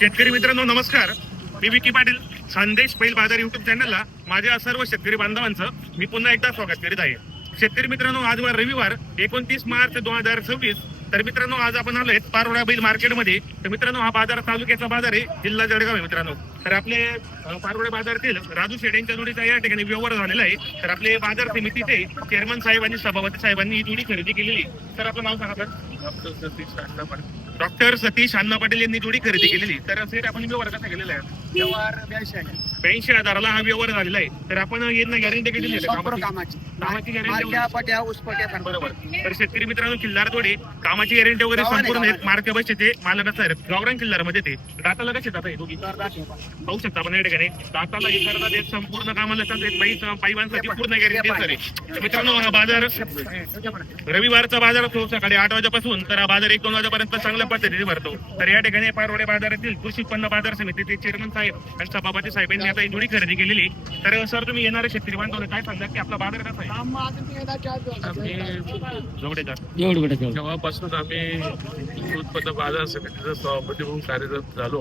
शेतकरी मित्रांनो नमस्कार. मी विकी पाटील, संदेश बैल बाजार युट्यूब चॅनलला माझ्या सर्व शेतकरी बांधवांचं मी पुन्हा एकदा स्वागत करीत आहे. शेतकरी मित्रांनो, आज रविवार 29 मार्च 2024. तर मित्रांनो, आज आपण आलोय पारोळा बैल मार्केटमध्ये. तर मित्रांनो, हा बाजार तालुक्याचा बाजार आहे, जिल्हा जळगाव आहे मित्रांनो. तर आपले पारोळा बाजारातील राजू शेड यांच्या जोडीचा या ठिकाणी व्यवहार झालेला आहे. तर आपले बाजार समितीचे चेअरमन साहेब आणि सभापती साहेबांनी ही जोडी खरेदी केलेली. तर आपलं नाव सांगा सर. डॉक्टर सतीश अण्णा पाटील यांनी जोडी खरेदी केलेली. तर सेट आपण व्यवहार कसा केलेला आहे? व्यवहार 82,000ला हा व्यवहार झालेला आहे. तर आपण यांना गॅरंटी केलेली आहे कामाची गॅरंटी बरोबर. तर शेतकरी मित्रांनो, किल्लार जोडी कामाची गॅरंटी वगैरे संपूर्ण आहेत. मार्के बसचे मालक आहेत गावरान किल्लार मध्ये. ते दाताला कसे जात आहे दोघी पाहू शकता आपण या ठिकाणी. दाताला हे करतात, एक संपूर्ण कामाला पायी माणसाची पूर्ण गॅरंटी असते. मित्रांनो, हा बाजार रविवारचा बाजार असतो सकाळी 8 वाजेपासून. तर हा बाजार 1-2 वाजेपर्यंत चांगल्या पद्धतीने भरतो. तर या ठिकाणी पारोडे बाजारातील कृषी उत्पन्न बाजार समितीचे चेअरमन साहेब आणि सभापती साहेब यांनी आता ही जोडी खरेदी केलेली. तर सर, तुम्ही येणारे शेतकरी बांधवांना काय सांगता की आपला बाजार कसा आहे? जेव्हापासून आम्ही उत्पन्न बाजार समितीचा सभापती म्हणून कार्यरत झालो,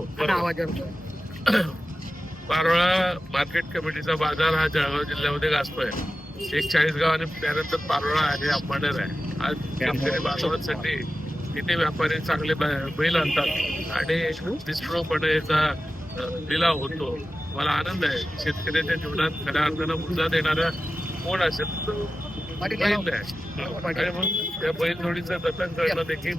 पारोळा मार्केट कमिटीचा बाजार हा जळगाव जिल्ह्यामध्ये गाजतोय. 40 गाव आणि त्यानंतर पारोळा आहे, अंबरनेर आहे. आज शेतकरी बांधवांसाठी तिथे व्यापारी चांगले बैल आणतात आणि निष्प्रभपणे याचा लिलाव होतो. मला आनंद आहे. शेतकऱ्याच्या जीवनात खऱ्या अर्थानं ऊर्जा देणारा कोण असेल तो बैल आहे. आणि म्हणून त्या बैलजोडीचं जतन करणं देखील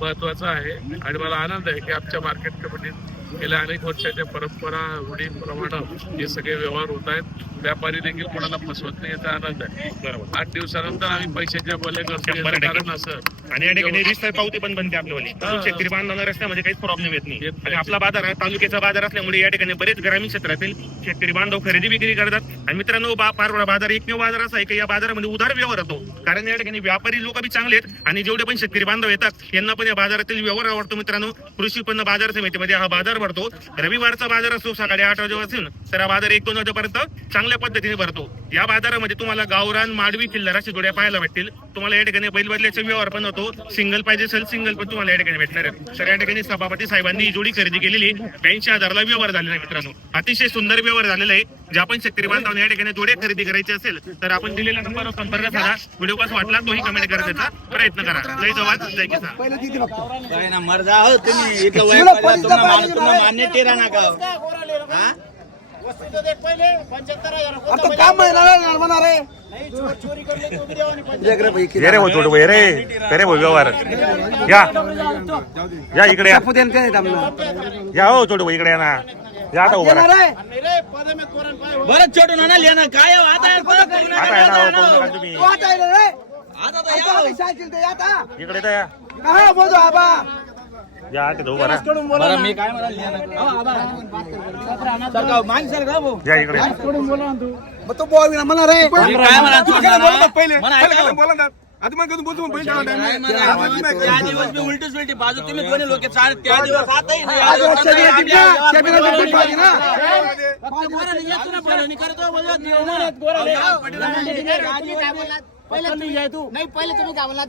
महत्वाचं आहे. आणि मला आनंद आहे की आमच्या मार्केट कमिटीत गेल्या अनेक वर्षाच्या परंपरा रूढीप्रमाणे हे सगळे व्यवहार होत आहेत. व्यापारी देखील कोणाला फसवत नाही, याचा आनंद आहे. बरोबर. 8 दिवसानंतर आम्ही पैशाच्या बोले करतो. कारण असं आणि या ठिकाणी रिस्टर पावती पण बनते आपल्यावाली. शेतकरी बांधवांना रस्त्यामध्ये काहीच प्रॉब्लेम येत नाही. आणि आपला बाजार हा तालुक्याचा बाजार असल्यामुळे या ठिकाणी बरेच ग्रामीण क्षेत्रातील शेतकरी बांधव खरेदी विक्री करतात. आणि मित्रांनो, पारोळा बाजार एकमेव बाजार असा आहे की या बाजारामध्ये उधार व्यवहार होतो. कारण या ठिकाणी व्यापारी लोक बी चांगले आहेत आणि जेवढे पण शेतकरी बांधव येतात यांना पण या बाजारातील व्यवहार आवडतो. मित्रांनो, कृषी उत्पन्न बाजार समितीमध्ये हा बाजार भरतो. रविवारचा बाजार असतो सकाळी 8 वाजेपासून. तर हा बाजार 1-2 वाजेपर्यंत चांगल्या पद्धतीने भरतो. या बाजारामध्ये तुम्हाला गावरान, माडवी, किल्लार अशा जोड्या पाहायला भेटतील. तुम्हाला या ठिकाणी बैल बदल्याचा व्यवहार पण होतो. सिंगल पाहिजे असेल सिंगल पण तुम्हाला या ठिकाणी भेटणार आहे. तर या ठिकाणी सभापती साहेबांनी ही जोडी खरेदी केलेली. 82,000ला व्यवहार झालेला आहे मित्रांनो. अतिशय सुंदर व्यवहार झालेला आहे. जे आपण शेतकरी बांधवांना या ठिकाणी जोड्या खरेदी करायची असेल तर आपण दिलेल्या नंबरवर संपर्क साधा. व्हिडिओ कसा वाटला तोही कमेंट करण्याचा प्रयत्न करा. जय जवान जय किसान. व्यवहार या इकडे या हो छोटू भाई इकडे ना. या आता उभा बरं छोटू नाना लिहा काय तुम्ही इकडे या ते उभा राहा. मी काय म्हणाल या इकडे उलटी सुलटी बाजू तुम्ही दोन्ही लोक त्या दिवस पहिले तुम्ही गावाला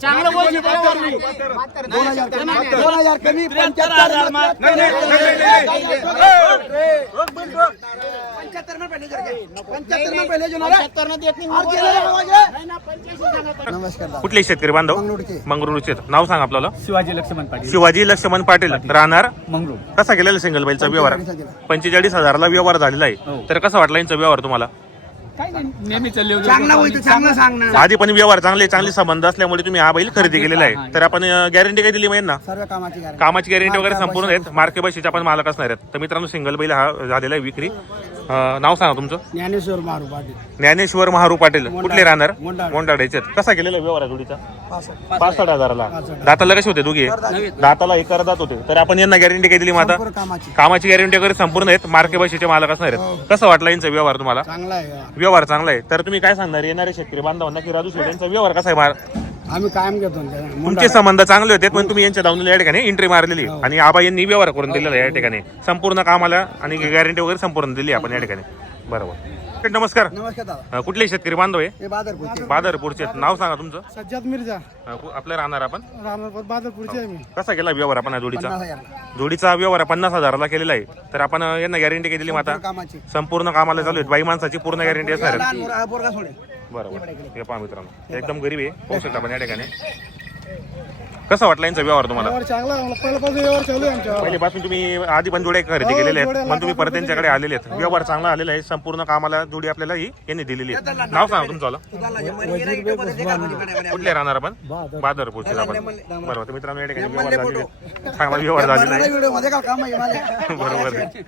चांगलं बोल. 2000 कमी 75,000 नमस्कार. कुठले शेतकरी बांधव? मंगरुळचे. नाव सांग आपल्याला. शिवाजी लक्ष्मण पाटील. शिवाजी लक्ष्मण पाटील, राहणार मंगरूळ. कसा केलेला सिंगल बैलचा व्यवहार? 45,000ला व्यवहार झालेला आहे. तर कसा वाटला यांचा व्यवहार तुम्हाला? नेहमी चालले चांगलं सांगणार. आधी पण व्यवहार चांगले संबंध असल्यामुळे तुम्ही हा बैल खरेदी केलेला आहे. तर आपण गॅरंटी काय दिली माहिती ना? सर्व कामाची गॅरंटी वगैरे संपूर्ण आहेत. मार्के बशीचे आपण मालक असणार आहेत. तर मित्रांनो, सिंगल बैल हा झालेला आहे विक्री. नाव सांगा तुमचं. ज्ञानेश्वर मारू पाटील. ज्ञानेश्वर महारू पाटील. कुठले राहणार? मोंडाड्याचे. कसा केलेला व्यवहार आहे जोडीचा? 65,000ला. दाताला कसे होते दोघे? दाताला एकर दात होते. तर आपण यांना गॅरंटी काय दिली माता? कामाची गॅरंटी वगैरे संपूर्ण आहेत. मार्के बशीचे मालक असणार आहेत. कसं वाटला यांचा व्यवहार तुम्हाला? चांगला आहे. व्यवहार चांगला आहे. तर तुम्ही काय सांगणार येणारे शेतकरी बांधवांना की राजू शेठ यांचा व्यवहार कसा आहे? आम्ही कायम घेतो. तुमचे संबंध चांगले होते पण तुम्ही यांच्या दावणीला या ठिकाणी एंट्री मारलेली आणि आबा यांनी व्यवहार करून दिलेला या ठिकाणी. संपूर्ण कामाला आणि गॅरंटी वगैरे संपूर्ण दिली आपण या ठिकाणी. बरोबर. नमस्कार. नमस्कार दादा. कुठले शेतकरी बांधव आहे? हे बादरपूरचे. बादरपूरचे. नाव सांगा तुमचं. सज्जाद मिर्झा. आपलं राहणार आपण रामनाथ बादरपूरचे आहे मी. कसा केला व्यवहार आपण या जोडीचा? 50,000 जोडीचा व्यवहार 50,000ला केलेला आहे. तर आपण यांना गॅरंटी काय दिली आता? कामाची. संपूर्ण कामाला चालू आहे. बाई माणसाची पूर्ण गॅरंटी असणार आहे. लहान मुलगा पोरगा सोडेल. बरोबर. हे पहा मित्रांनो, एकदम गरीब आहे. पाहू शकता आपण या ठिकाणी. कसा वाटला यांचा व्यवहार तुम्हाला? व्यवहार चांगला आहे. पहिल्यापासून व्यवहार चालू आहे आमच्या. पहिल्यापासून तुम्ही आधी पण जोड्या खरेदी केलेल्या आहेत, पण तुम्ही परत त्यांच्याकडे आलेले आहेत. व्यवहार चांगला आलेला आहे. संपूर्ण कामाला जोडी आपल्याला ही यांनी दिलेली आहे. नाव सांगा तुमचं. कुठले राहणार आपण? बादरपूरचे आपण. बरोबर. तर मित्रांनो या ठिकाणी व्यवहार झालेले आहेत. चांगला व्यवहार झालेला आहे. व्हिडिओमध्ये का काम आहे माझ्या? बरोबर आहे.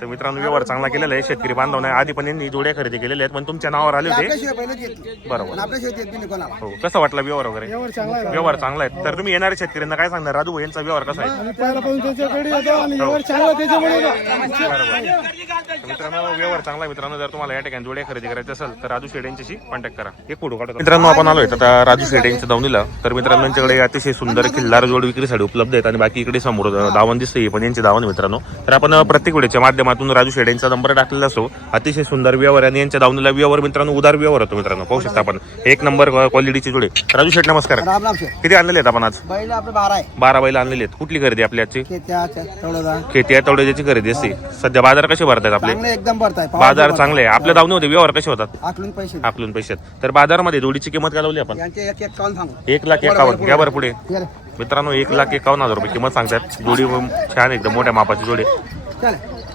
तर मित्रांनो व्यवहार चांगला केलेला आहे. शेतकरी बांधव नाही आधी पण यांनी जोड्या खरेदी केलेल्या आहेत, पण तुमच्या नावावर आले होते. आपल्याशिवाय पहिलेच येत. बरोबर. आपल्याशिवाय येत नाही कोणाला. हो. कसा वाटला व्यवहार वगैरे? व्यवहार चांगला आहे. व्यवहार चांगला आहे. तर तुम्ही येणाऱ्या शेतकऱ्यांना काय सांगणार? राजू भाई यांचा व्यवहार कसा आहे? आम्ही पहिल्यापासून त्याच्याकडे येतो आणि व्यवहार चांगला त्याच्यामुळे येतो. तर मित्रांनो व्यवहार चांगला आहे. मित्रांनो जर तुम्हाला या ठिकाणी जोड्या खरेदी करायची असेल तर राजू शेड यांच्याशी कॉन्टॅक्ट करा. एक फोटो काढतो. मित्रांनो आपण आलोय आता राजू शेड यांच्या दावणीला. तर मित्रांनो यांच्याकडे अतिशय सुंदर खिल्लार जोड विक्रीसाठी उपलब्ध आहेत आणि बाकी इकडे समोर दावण दिसते पण यांची दावण मित्रांनो. तर आपण प्रत्येक व्हिडिओच्या माध्यमातून राजू शेड यांचा नंबर टाकलेला असतो. अतिशय सुंदर व्यवहार आणि यांच्या दावणीला व्यवहार मित्रांनो उदार व्यवहार होतो. मित्रांनो पाहू शकता आपण एक नंबर क्वालिटीची जोडे. राजू शेड नमस्कार. राम राम शेठ. किती आणलेले आहेत आपण आज? बैल आपले 12 आहे. 12 बैल आणलेले आहेत. कुठली खरेदी आपली आजची? तेवढं खेती आहे तेवढ्याची खरेदी असते. सध्या बाजार कसे भरतात आपले? चांगले एकदम भरताय. बाजार चांगले आहे. आपल्या दावणीमध्ये व्यवहार कसे होतात? आकलून पैसे आकलून पैशात. तर बाजारामध्ये जोडीची किंमत काय लावली आपण? यांचे एक एक काउन सांगू. 1,51,000. घ्या बरं पुढे ये रे. मित्रांनो 1,51,000 रुपये किंमत सांगतात. जोडी छान एकदम मोठ्या मापाची जोडी. चल.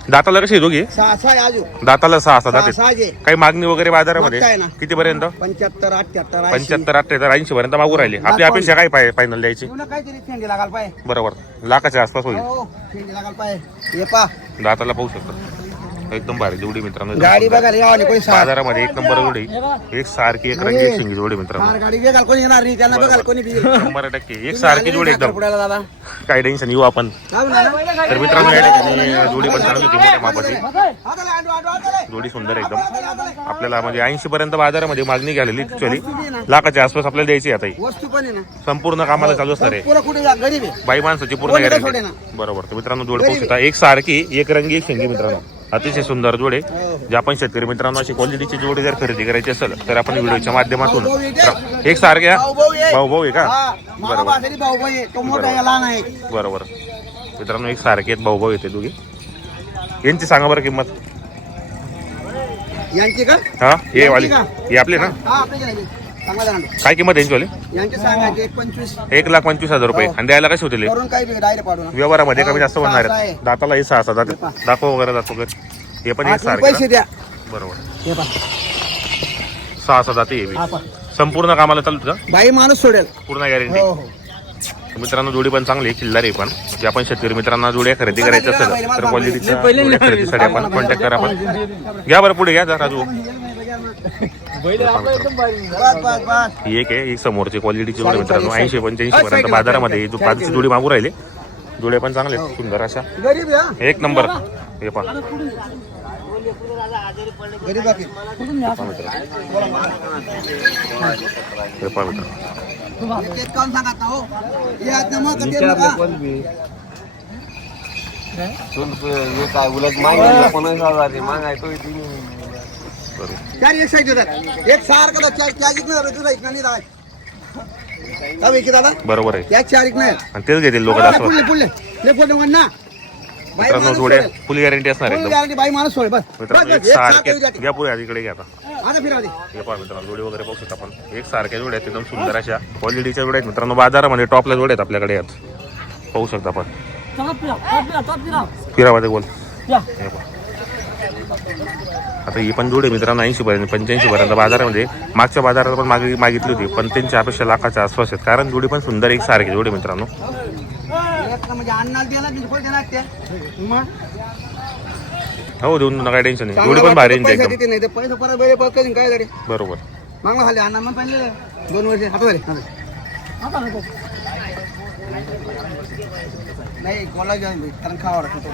दाताला कशी आहे दोघी? 6 आहे आजू. दाताला 6 दात 6 आहे. काही मागणी वगैरे बाजारामध्ये मागताय ना. किती पर्यंत? 75 78 75 78 80 पर्यंत मागू राहिले. आपली अपेक्षा काय फायनल द्यायची? तुला काहीतरी थंडी लागाल पाहिजे. बरोबर लाखाच्या आसपास होईल. हो थंडी लागाल पाहिजे. ये पा दाताला पाहू शकतो एकदम भारी जोडी मित्रांनो. गाडी बघायला यावं नाही कोणी सार. बाजारामध्ये एक नंबर जोडी. एक सारखी एक रंगी एक शिंगी जोडी मित्रांनो. सार गाडी बघाल कोणी येणार नाही त्यांना बघाल कोणी बी. 100% एक सारखी जोडी एकदम. पुढायला दादा काही टेन्शन येऊ आपण. जाऊ ना. तर मित्रांनो या ठिकाणी जोडी पण चांगली होती मोठ्या मापाची. हाताला जोडी सुंदर आहे एकदम. आपल्याला म्हणजे 80 पर्यंत बाजारामध्ये मागणी घालेली ऍक्च्युअली लाखाच्या आसपास आपल्याला द्यायची आता ही. वस्तू पण आहे ना. संपूर्ण कामाला चालू असणार आहे. पुढे कुठे जा गरीब आहे. बाई माणसाची पूर्ण कोणी काय गॅरंटी. सोडे ना. बरोबर. तर मित्रांनो जोड पाहू शकता एक सारखी एक रंगी एक शिंगी मित्रांनो. अतिशय सुंदर जोडे. जे आपण शेतकरी मित्रांनो अशी क्वालिटीची जोडी जर खरेदी करायची असेल तर आपण व्हिडिओच्या माध्यमातून एक सारख्या भाऊ भाऊ आहे का? मला बाजारी भाऊ भाई तो मोठा आहे, लहान आहे. बरोबर. मित्रांनो एक सारखे भाऊ भाऊ येते दोघी. यांची सांगा बरं किंमत. यांची का? हा हे वाली हे आपले ना. हा आपले झाले. सांगा जरा. काय किंमत यांची वाली? यांचे सांगायचे 25 1,25,000 रुपये. आणि द्यायला कसे होतील? करून काही बी डायरेक्ट पाडू ना. व्यवहारामध्ये कमी जास्त होणार सहा आहेत. दाताला हे 6 दात दाखव वगैरे दाखव वगैरे. हे पण एक आठ सारखे पैसे द्या. बरोबर. हे पा 6 दात हे बी. हा पा संपूर्ण कामाला चालू का? बाई माणूस सोडेल. पूर्ण गॅरंटी. हो हो. मित्रांनो जोडी पण चांगली खिल्लार आहे पण जे आपण शेतकरी मित्रांना जोड्या खरेदी करायच्या असेल तर क्वालिटीच्या जोड्या खरेदीसाठी आपण कॉन्टॅक्ट करा. आपण घ्या बरं पुढे घ्या जा राजू. बस बस बस. ही एक आहे ही समोरची क्वालिटीची जोडी मित्रांनो 80-85 पर्यंत बाजारामध्ये जो 5 जोडी मागू राहिले. जोड्या पण चांगले आहेत, सुंदर अशा गरीब आहे हा. एक नंबर. हे पहा गरीब आहे. हे पहा मित्रांनो. एक काम सांगा आता हो. हे आज नमक कधी नका. काय उलट मागायला 50,000 मागायचो. बरोबर. चार एक साईड देतात. एक सारखं चार चार इकडे झालं तुला इकडे नाही दादा. अबे की दादा बरोबर आहे. त्या चार इकडे आणि तेच घेतील लोक जास्त. पुढले पुढले ले फोटो म्हण ना. बाई मित्रांनो माणूस जोड्या सोडेल. फुल गॅरंटी असणार फुल एकदम. गॅरंटी बाई माणूस सोड बस. बस मित्रांनो बस. एक एक सारखं सारखे येऊ द्या. घ्या पुढे इकडे घ्या आता. आता फिरा दे. हे पहा मित्रांनो जोडी वगैरे बघू शकता आपण. एक सारख्या जोड्या आहेत एकदम सुंदर अशा क्वालिटीच्या जोड्या आहेत मित्रांनो. बाजारामध्ये टॉपला जोड्या आहेत आपल्याकडे यात पाहू शकता आपण. फिरामध्ये बोल. हे पहा. आता ही पण जोडी मित्रांनो 80 पर्यंत 85 पर्यंत बाजारामध्ये मागच्या बाजारात पण मागितली होती पण त्यांच्या अपेक्षा लाखाच्या आसपास आहेत कारण जोडी पण सुंदर एक सारखी जोडी मित्रांनो. म्हणजे अन्नाला द्यायला बिलकुल देणार त्या. मग हो देऊन काय टेन्शन नाही. जोडी पण भारी आहे पैसे एकदम. देते नाही ते पैसे परत वेळे पकडून काय झाले. बरोबर. मागला खाली अण्णा मग पहिले 2 वर्ष हातवारे. नाही गोला घ्या कारण खावा लागतो.